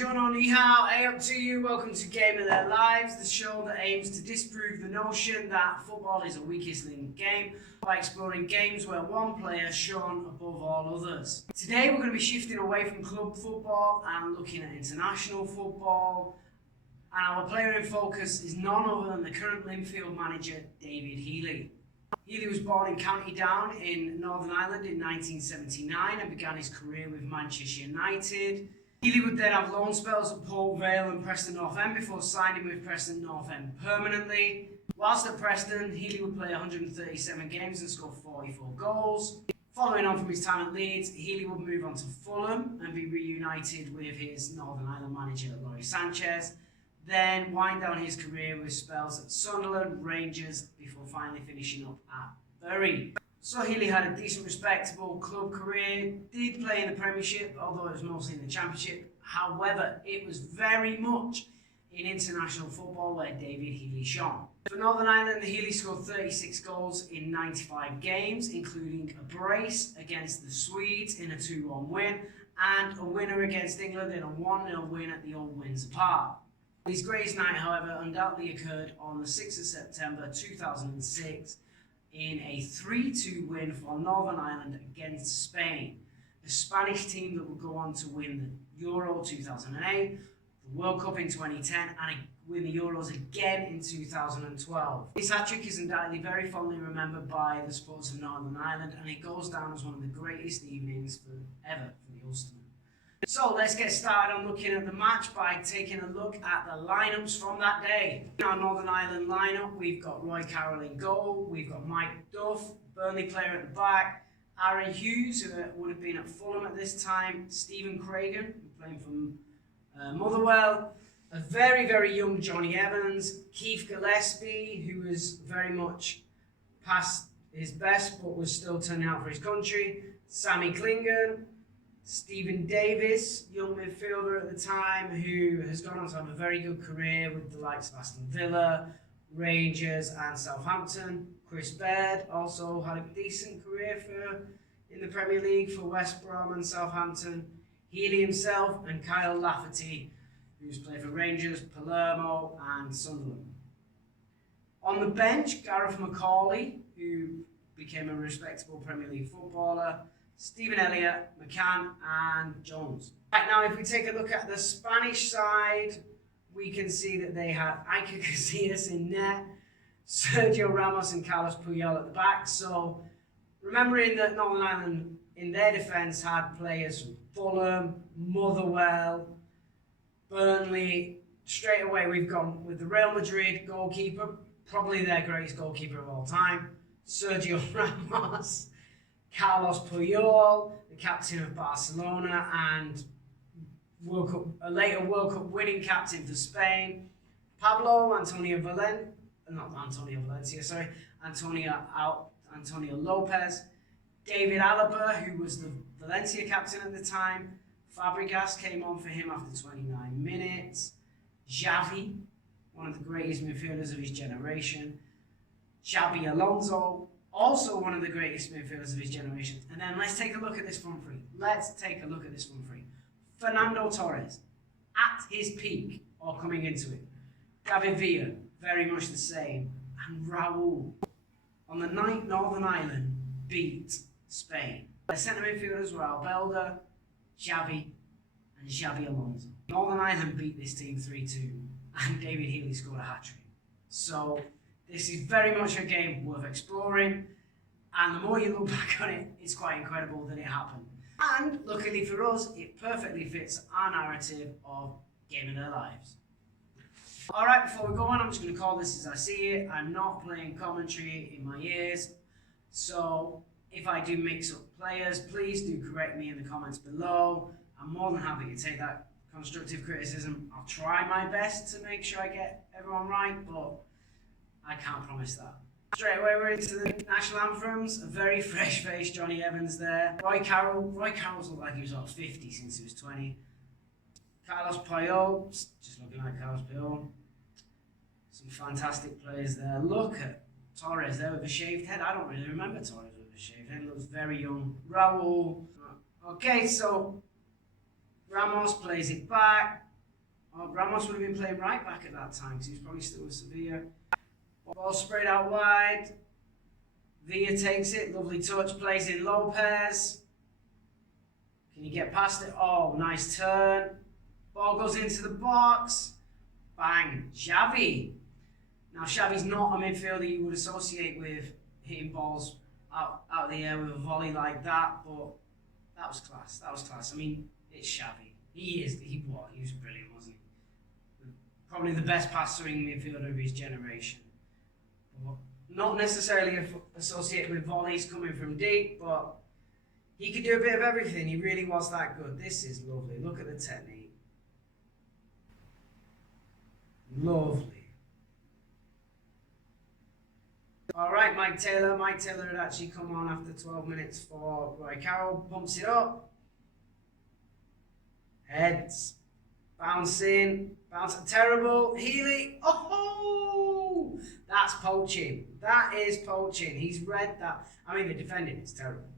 Buongiorno, ni hao, hey up to you, welcome to Game of Their Lives, the show that aims to disprove the notion that football is a weakest link game by exploring games where one player shone above all others. Today we're going to be shifting away from club football and looking at international football, and our player in focus is none other than the current Linfield manager, David Healy. Healy was born in County Down in Northern Ireland in 1979 and began his career with Manchester United. Healy would then have loan spells at Port Vale and Preston North End before signing with Preston North End permanently. Whilst at Preston, Healy would play 137 games and score 44 goals. Following on from his time at Leeds, Healy would move on to Fulham and be reunited with his Northern Ireland manager, Lawrie Sanchez, then wind down his career with spells at Sunderland, Rangers, before finally finishing up at Bury. So Healy had a decent, respectable club career, did play in the Premiership, although it was mostly in the Championship. However, it was very much in international football where David Healy shone. For Northern Ireland, Healy scored 36 goals in 95 games, including a brace against the Swedes in a 2-1 win, and a winner against England in a 1-0 win at the old Windsor Park. His greatest night, however, undoubtedly occurred on the 6th of September 2006, in a 3-2 win for Northern Ireland against Spain, the Spanish team that would go on to win the Euro 2008, the World Cup in 2010, and win the Euros again in 2012. This hat-trick is undoubtedly very fondly remembered by the supporters of Northern Ireland, and it goes down as one of the greatest evenings ever for the Ulstermen. So let's get started on looking at the match by taking a look at the lineups from that day. In our Northern Ireland lineup, we've got Roy Carroll in goal, we've got Mike Duff, Burnley player at the back, Aaron Hughes, who would have been at Fulham at this time, Stephen Craigan, playing from Motherwell, a very, very young Johnny Evans, Keith Gillespie, who was very much past his best but was still turning out for his country, Sammy Clingan, Stephen Davis, young midfielder at the time, who has gone on to have a very good career with the likes of Aston Villa, Rangers and Southampton. Chris Baird also had a decent career in the Premier League for West Brom and Southampton. Healy himself and Kyle Lafferty, who's played for Rangers, Palermo and Sunderland. On the bench, Gareth McCauley, who became a respectable Premier League footballer, Stephen Elliott, McCann and Jones. Right, now if we take a look at the Spanish side, we can see that they had Iker Casillas in net, Sergio Ramos and Carlos Puyol at the back. So remembering that Northern Ireland in their defence had players from Fulham, Motherwell, Burnley. Straight away we've gone with the Real Madrid goalkeeper, probably their greatest goalkeeper of all time, Sergio Ramos. Carlos Puyol, the captain of Barcelona and a later World Cup winning captain for Spain. Antonio Lopez. David Alaba, who was the Valencia captain at the time. Fabregas came on for him after 29 minutes. Xavi, one of the greatest midfielders of his generation. Xabi Alonso, also one of the greatest midfielders of his generation. And then let's take a look at this front three. Fernando Torres, at his peak, or coming into it. David Villa, very much the same. And Raul. On the night Northern Ireland beat Spain, their centre midfielders were Albelda, Xavi, and Xabi Alonso. Northern Ireland beat this team 3-2, and David Healy scored a hat-trick. So this is very much a game worth exploring, and the more you look back on it, it's quite incredible that it happened. And luckily for us, it perfectly fits our narrative of Game of Their Lives. Alright, before we go on, I'm just going to call this as I see it. I'm not playing commentary in my ears, so if I do mix up players, please do correct me in the comments below. I'm more than happy to take that constructive criticism. I'll try my best to make sure I get everyone right, but I can't promise that. Straight away we're into the national anthems. A very fresh-faced Johnny Evans there. Roy Carroll's looked like he was about 50 since he was 20. Carlos Puyol, just looking like Carlos Puyol. Some fantastic players there. Look at Torres there with a shaved head. I don't really remember Torres with a shaved head. He looks very young. Raul. Okay, so Ramos plays it back. Oh, Ramos would have been playing right back at that time because he was probably still with Sevilla. Ball sprayed out wide. Villa takes it. Lovely touch. Plays in Lopez. Can you get past it? Oh, nice turn. Ball goes into the box. Bang. Xavi. Now, Xavi's not a midfielder you would associate with hitting balls out of the air with a volley like that, but that was class. That was class. I mean, it's Xavi. He was brilliant, wasn't he? Probably the best pass-swinging midfielder of his generation. But not necessarily associated with volleys coming from deep, but he could do a bit of everything. He really was that good. This is lovely. Look at the technique. Lovely. All right, Mike Taylor. Mike Taylor had actually come on after 12 minutes for Roy Carroll. Pumps it up. Heads. Bouncing. Terrible. Healy. Oh! That's poaching. That is poaching. He's read that. I mean, the defending is terrible.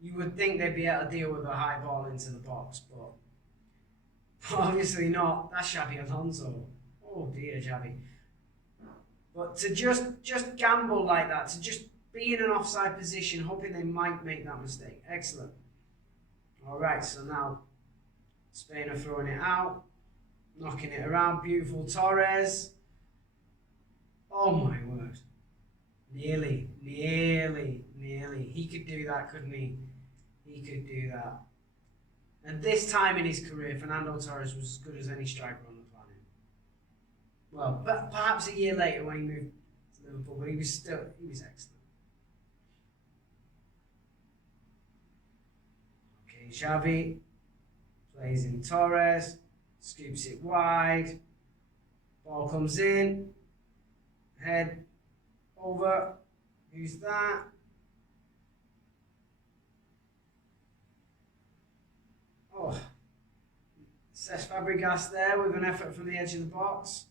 You would think they'd be able to deal with a high ball into the box, but obviously not. That's Xabi Alonso. Oh dear, Xavi. But to just gamble like that, to just be in an offside position, hoping they might make that mistake. Excellent. All right, so now Spain are throwing it out, knocking it around. Beautiful Torres. Oh my word. Nearly. He could do that, couldn't he? He could do that. And this time in his career, Fernando Torres was as good as any striker on the planet. Well, but perhaps a year later when he moved to Liverpool, but he was excellent. Okay, Xavi plays in Torres, scoops it wide, ball comes in, head over, who's that? Oh, Cesc Fabregas there with an effort from the edge of the box.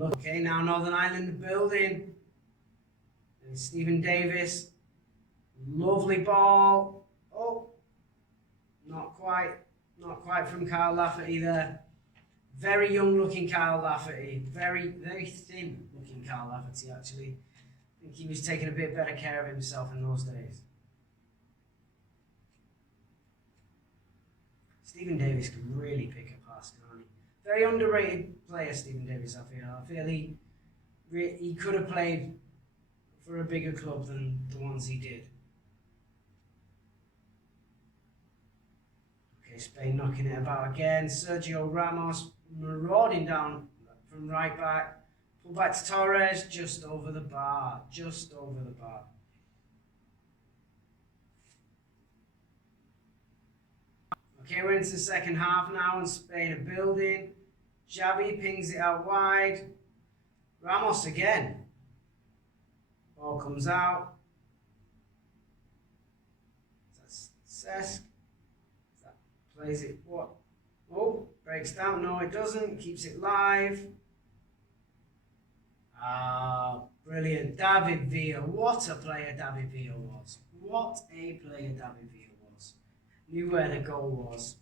Okay, now Northern Ireland building. And Stephen Davis. Lovely ball. Oh, not quite from Kyle Lafferty there. Very young looking Kyle Lafferty. Very thin looking Kyle Lafferty actually. I think he was taking a bit better care of himself in those days. Stephen Davis can really pick a pass, can't he? Very underrated player, Stephen Davis, I feel he could have played for a bigger club than the ones he did. Okay, Spain knocking it about again. Sergio Ramos marauding down from right back. Pull back to Torres, just over the bar. Okay, we're into the second half now and Spain are building. Xavi pings it out wide. Ramos again. Ball comes out. That's Cesc. That plays it what? Oh, breaks down. No, it doesn't. Keeps it live. Ah, brilliant. David Villa. What a player David Villa was. Knew where the goal was.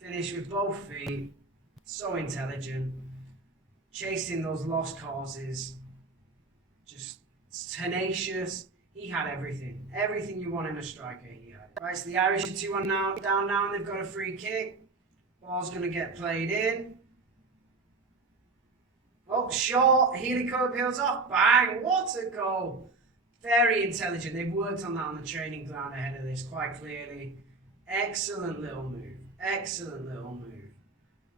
Finished with both feet. So intelligent. Chasing those lost causes. Just tenacious. He had everything. Everything you want in a striker, he had. Right, so the Irish are 2-1 now, down now, and they've got a free kick. Ball's going to get played in. Oh, short. Healy cut appeals off. Bang! What a goal. Very intelligent. They've worked on that on the training ground ahead of this quite clearly. Excellent little move.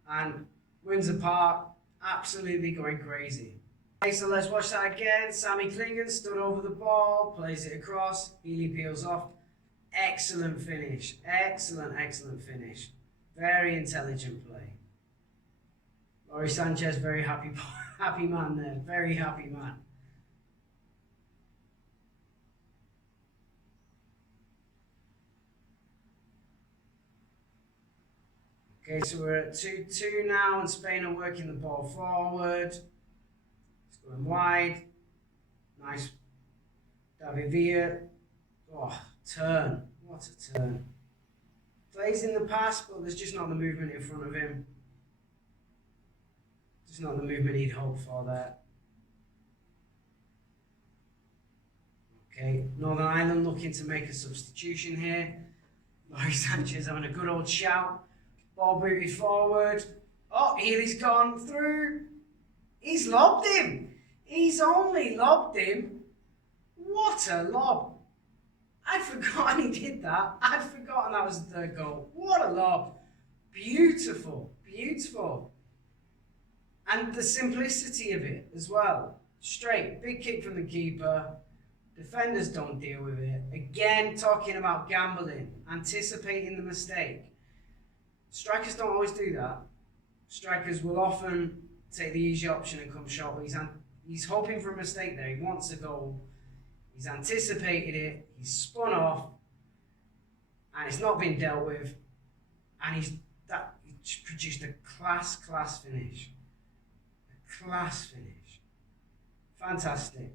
And Windsor Park absolutely going crazy. Okay, so let's watch that again. Sammy Klingen stood over the ball, plays it across. Healy peels off. Excellent finish. Excellent finish. Very intelligent play. Laurie Sanchez, very happy man there. Very happy man. Okay, so we're at 2-2 now, and Spain are working the ball forward. It's going wide. Nice. David Villa. Oh, turn. What a turn. Plays in the pass, but there's just not the movement in front of him. Just not the movement he'd hoped for there. Okay, Northern Ireland looking to make a substitution here. Laurie Sanchez having a good old shout. Ball booted forward. Oh, Healy's gone through. He's lobbed him. He's only lobbed him. What a lob. I'd forgotten he did that. I'd forgotten that was the third goal. What a lob. Beautiful, beautiful. And the simplicity of it as well. Straight, big kick from the keeper. Defenders don't deal with it. Again, talking about gambling, anticipating the mistake. Strikers don't always do that. Strikers will often take the easy option and come short, but he's hoping for a mistake there. He wants a goal. He's anticipated it. He's spun off, and it's not been dealt with. And he produced a class finish. A class finish. Fantastic.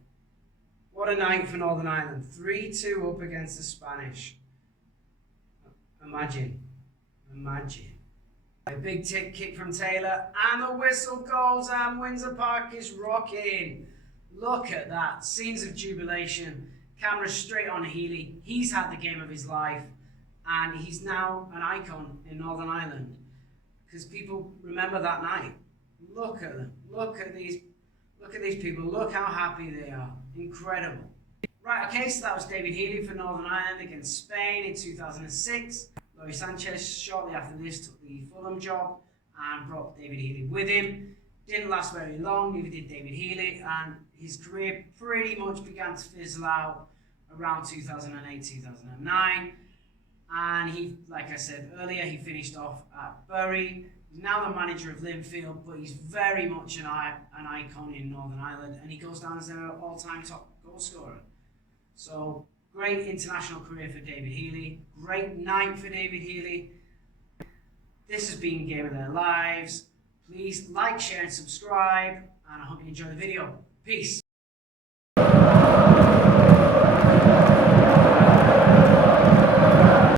What a night for Northern Ireland. 3-2 up against the Spanish. Imagine. A big kick from Taylor, and the whistle goes, and Windsor Park is rocking. Look at that. Scenes of jubilation. Camera straight on Healy. He's had the game of his life, and he's now an icon in Northern Ireland because people remember that night. Look at them. Look at these people. Look how happy they are. Incredible. Right, okay, so that was David Healy for Northern Ireland against Spain in 2006. Laurie Sanchez shortly after this took the Fulham job and brought David Healy with him. Didn't last very long, neither did David Healy, and his career pretty much began to fizzle out around 2008-2009. And he, like I said earlier, he finished off at Bury. He's now the manager of Linfield, but he's very much an icon in Northern Ireland, and he goes down as their all-time top goal scorer. So, great international career for David Healy. Great night for David Healy. This has been Game of Their Lives. Please like, share, and subscribe, and I hope you enjoy the video. Peace.